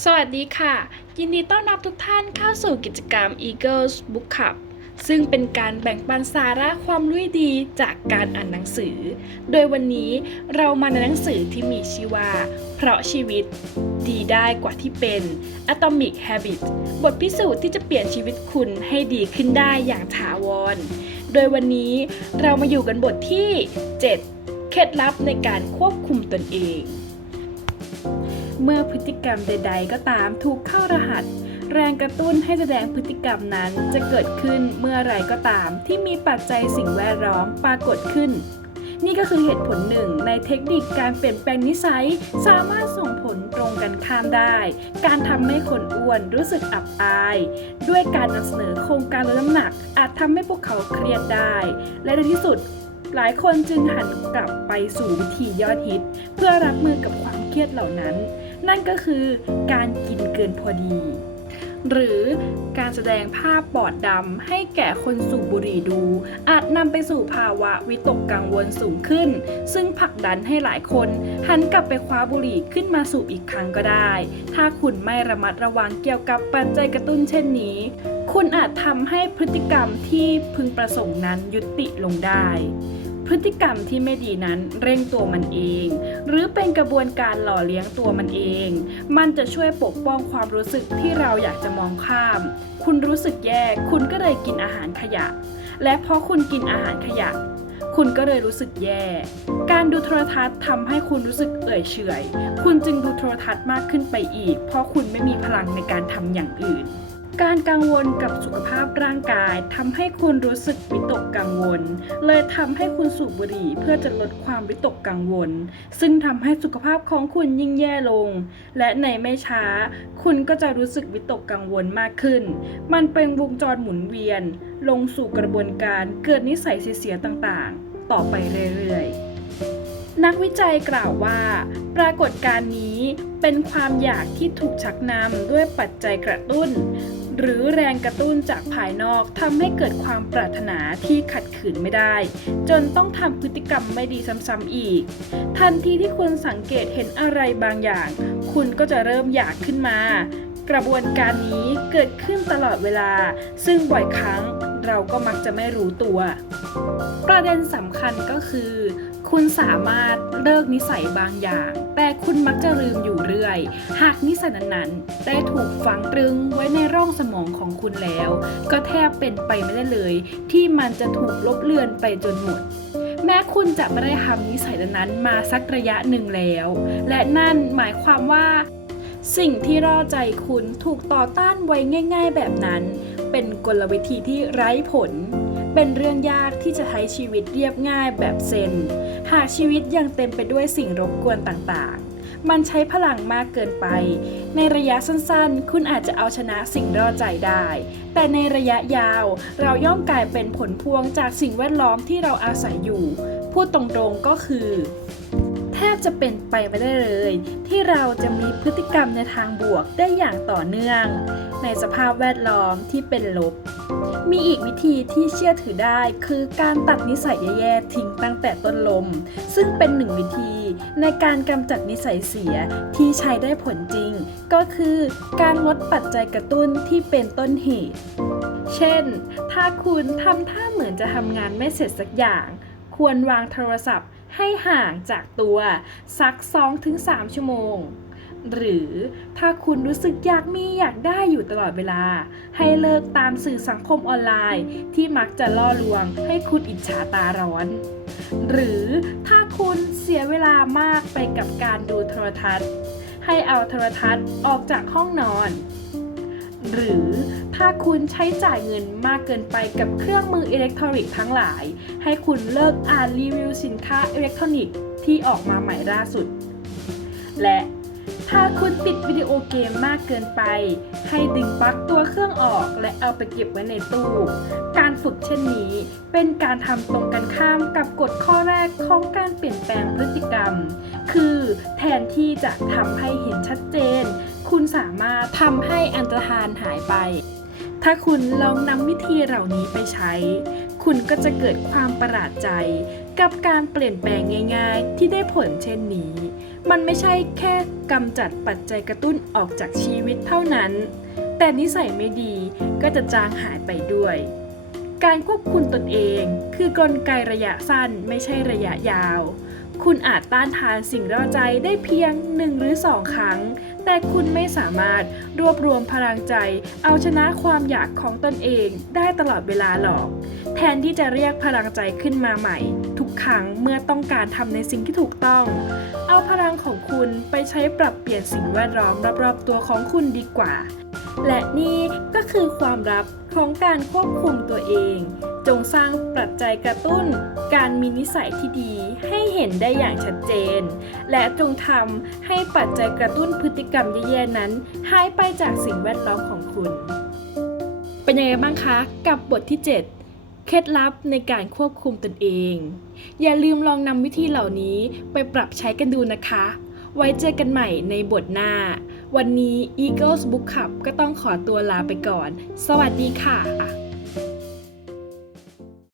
สวัสดีค่ะ ยินดีต้อนรับทุกท่านเข้าสู่กิจกรรม Eagles Book Club ซึ่งเป็นการแบ่งปันสาระความรู้ดีจากการอ่านหนังสือ โดยวันนี้เรามาในหนังสือที่มีชื่อว่า เพราะชีวิตดีได้กว่าที่เป็น Atomic Habit บทพิสูจน์ที่จะเปลี่ยนชีวิตคุณให้ดีขึ้นได้อย่างถาวร โดยวันนี้เรามาอยู่กันบทที่ 7 เคล็ดลับในการควบคุมตนเอง เมื่อพฤติกรรมใด ๆ ก็ตามถูกเข้ารหัส แรงกระตุ้นให้แสดงพฤติกรรมนั้นจะเกิดขึ้นเมื่อไรก็ตาม ที่มีปัจจัยสิ่งแวดล้อมปรากฏขึ้น นี่ก็คือเหตุผลหนึ่งในเทคนิคการเปลี่ยนแปลงนิสัย สามารถส่งผลตรงกันข้ามได้ การทำให้คนอ้วนรู้สึกอับอาย ด้วยการนำเสนอโครงการลดน้ำหนัก อาจทำให้พวกเขาเครียดได้ และในที่สุดหลายคนจึงหันกลับไปสู่วิธียอดฮิต เพื่อรับมือกับความเครียดเหล่านั้น นั่นก็คือการกินเกินพอดี หรือการแสดงภาพปอดดำให้แก่คนสูบบุหรี่ดู อาจนำไปสู่ภาวะวิตกกังวลสูงขึ้น ซึ่งผลักดันให้หลายคน หันกลับไปคว้าบุหรี่ขึ้นมาสูบอีกครั้งก็ได้ ถ้าคุณไม่ระมัดระวังเกี่ยวกับปัจจัยกระตุ้นเช่นนี้ คุณอาจทำให้พฤติกรรมที่พึงประสงค์นั้นยุติลงได้ พฤติกรรมที่ไม่ดีนั้นเร่งตัวมันเอง หรือเป็นกระบวนการหล่อเลี้ยงตัวมันเอง มันจะช่วยปกป้องความรู้สึกที่เราอยากจะมองข้าม คุณรู้สึกแย่คุณก็เลยกินอาหารขยะ และเพราะคุณกินอาหารขยะ คุณก็เลยรู้สึกแย่ การดูโทรทัศน์ทำให้คุณรู้สึกเอื่อยเฉยคุณจึงดูโทรทัศน์มากขึ้นไปอีก เพราะคุณไม่มีพลังในการทำอย่างอื่น การกังวลกับสุขภาพร่างกายทำให้คุณรู้สึกวิตกกังวล เลยทำให้คุณสูบบุหรี่เพื่อจะลดความวิตกกังวล ซึ่งทำให้สุขภาพของคุณยิ่งแย่ลง และในไม่ช้า คุณก็จะรู้สึกวิตกกังวลมากขึ้น มันเป็นวงจรหมุนเวียน ลงสู่กระบวนการเกิดนิสัยเสียๆต่างๆ ต่อไปเรื่อยๆนักวิจัยกล่าวว่า ปรากฏการณ์นี้เป็นความอยากที่ถูกชักนำด้วยปัจจัยกระตุ้น หรือแรงกระตุ้นจากภายนอกทำให้เกิดความปรารถนาที่ขัดขืนไม่ได้ จนต้องทำพฤติกรรมไม่ดีซ้ำๆอีก ทันทีที่คุณสังเกตเห็นอะไรบางอย่าง คุณก็จะเริ่มอยากขึ้นมา กระบวนการนี้เกิดขึ้นตลอดเวลา ซึ่งบ่อยครั้งเราก็มักจะไม่รู้ตัว ประเด็นสำคัญก็คือ คุณสามารถเลิกนิสัยบางอย่าง แต่คุณมักจะลืมอยู่เรื่อย หากนิสัยนั้นๆ ได้ถูกฝังตรึงไว้ในร่องสมองของคุณแล้ว ก็แทบเป็นไปไม่ได้เลย ที่มันจะถูกลบเลือนไปจนหมด แม้คุณจะไม่ได้ทำนิสัยนั้นมาสักระยะหนึ่งแล้ว และนั่นหมายความว่า สิ่งที่ล่อใจคุณถูกต่อต้านไว้ง่าย ๆ แบบนั้น เป็นกลวิธีที่ไร้ผล เป็นเรื่องยากที่จะใช้ชีวิตเรียบง่ายแบบเซน หากชีวิตยังเต็มไปด้วยสิ่งรบกวนต่างๆ มันใช้พลังมากเกินไป ในระยะสั้นๆ คุณอาจจะเอาชนะสิ่งรอใจได้ แต่ในระยะยาวเราย่อมกลายเป็นผลพวงจากสิ่งแวดล้อมที่เราอาศัยอยู่ พูดตรงๆก็คือแทบจะเป็นไปไม่ได้เลย ที่เราจะมีพฤติกรรมในทางบวกได้อย่างต่อเนื่อง ในสภาพแวดล้อมที่เป็นลบ มีอีกวิธีที่เชื่อถือได้ คือการตัดนิสัยแย่ๆทิ้งตั้งแต่ต้นลม ซึ่งเป็นหนึ่งวิธีในการกำจัดนิสัยเสียที่ใช้ได้ผลจริง ก็คือการลดปัจจัยกระตุ้นที่เป็นต้นเหตุ เช่น ถ้าคุณทำท่าเหมือนจะทำงานไม่เสร็จสักอย่าง ควรวางโทรศัพท์ให้ห่างจากตัวสัก 2-3 ชั่วโมง หรือถ้าคุณรู้สึกอยากมีอยากได้อยู่ตลอดเวลา ให้เลิกตามสื่อสังคมออนไลน์ ที่มักจะล่อลวงให้คุณอิจฉาตาร้อน หรือถ้าคุณเสียเวลามากไปกับการดูโทรทัศน์ ให้เอาโทรทัศน์ออกจากห้องนอน หรือถ้าคุณใช้จ่ายเงินมากเกินไปกับเครื่องมืออิเล็กทรอนิกส์ทั้งหลาย ให้คุณเลิกอ่านรีวิวสินค้าอิเล็กทรอนิกส์ที่ออกมาใหม่ล่าสุด และ ถ้าคุณติดวิดีโอเกมมากเกินไป ให้ดึงปลั๊กตัวเครื่องออกและเอาไปเก็บไว้ในตู้ การฝึกเช่นนี้เป็นการทำตรงกันข้ามกับกฎข้อแรกของการเปลี่ยนแปลงพฤติกรรม คือแทนที่จะทำให้เห็นชัดเจน คุณสามารถทำให้อันตรธานหายไป ถ้าคุณลองนำวิธีเหล่านี้ไปใช้ คุณก็จะเกิดความประหลาดใจ กับการเปลี่ยนแปลงง่าย ๆ ที่ได้ผลเช่นนี้ มันไม่ใช่แค่กำจัดปัจจัยกระตุ้นออกจากชีวิตเท่านั้น แต่นิสัยไม่ดีก็จะจางหายไปด้วย การควบคุมตนเองคือกลไกระยะสั้นไม่ใช่ระยะยาว คุณอาจต้านทานสิ่งร้าใจได้เพียงหนึ่งหรือสองครั้ง แต่คุณไม่สามารถรวบรวมพลังใจ เอาชนะความอยากของตนเองได้ตลอดเวลาหรอก แทนที่จะเรียกพลังใจขึ้นมาใหม่ ทุกครั้งเมื่อต้องการทำในสิ่งที่ถูกต้อง เอาพลังของคุณไปใช้ปรับเปลี่ยนสิ่งแวดล้อมรอบๆตัวของคุณดีกว่า และนี่ก็คือความลับ ของการควบคุมตัวเอง จงสร้างปัจจัยกระตุ้น การมีนิสัยที่ดีให้เห็นได้อย่างชัดเจน และจงทำให้ปัจจัยกระตุ้นพฤติกรรมแย่ๆนั้นหายไปจากสิ่งแวดล้อมของคุณ เป็นยังไงบ้างคะ กับบทที่ 7เคล็ดลับในการควบคุมตนเอง อย่าลืมลองนำวิธีเหล่านี้ไปปรับใช้กันดูนะคะ ไว้เจอกันใหม่ในบทหน้า วันนี้ Eagles Book Club ก็ต้องขอตัวลาไปก่อน สวัสดีค่ะ